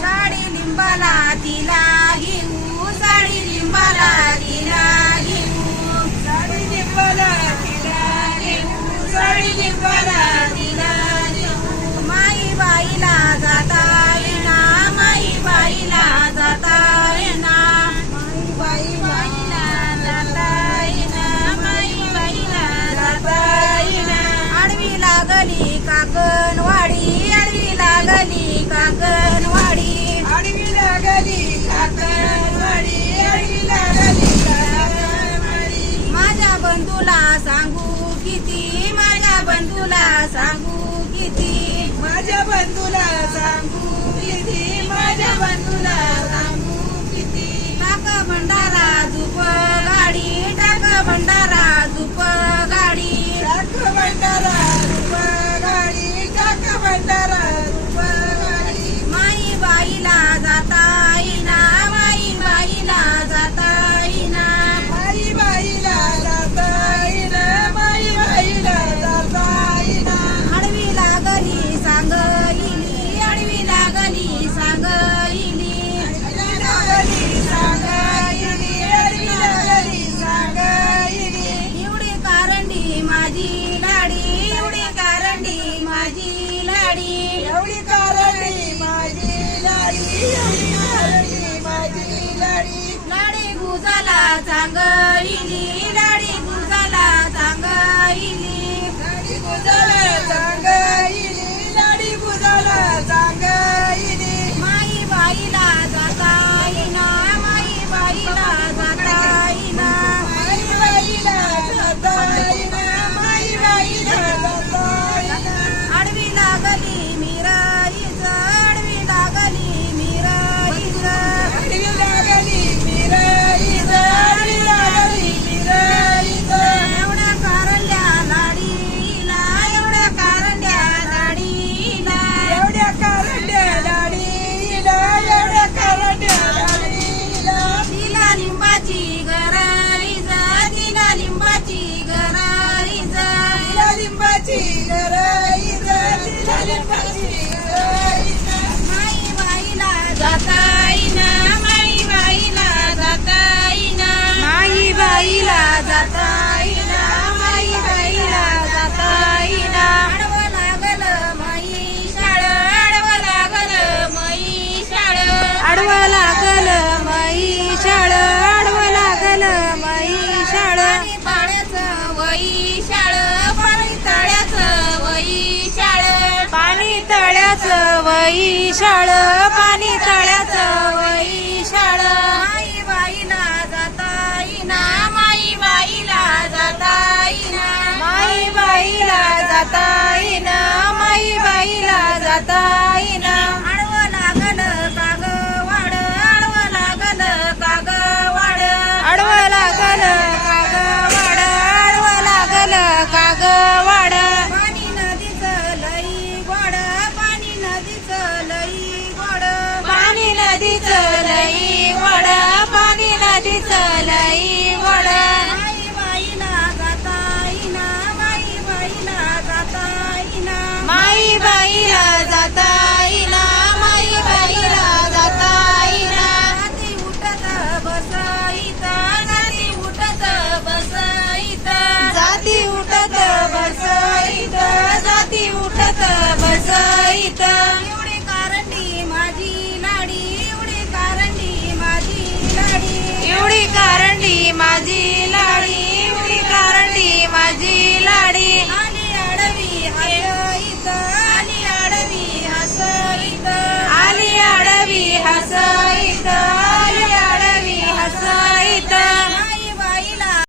साडी लिंबाला तिला घेऊ साडी लिंबाला तिला घेऊ साडी लिंबाला तिला घेऊ साडी लिंबाला बंधूला सांगू किती? माझ्या बंधूला सांगू किती? माझ्या बंधूला सांगू लाडी. एवढी कारडी माझी लाडी एवढी कारडी माझी लाडी. लाडी गुजाला चांग शाळ पाणी तळ्याचं लई गोड पाणी नदीच लई गोड पाणी नदी चलई. Hadi.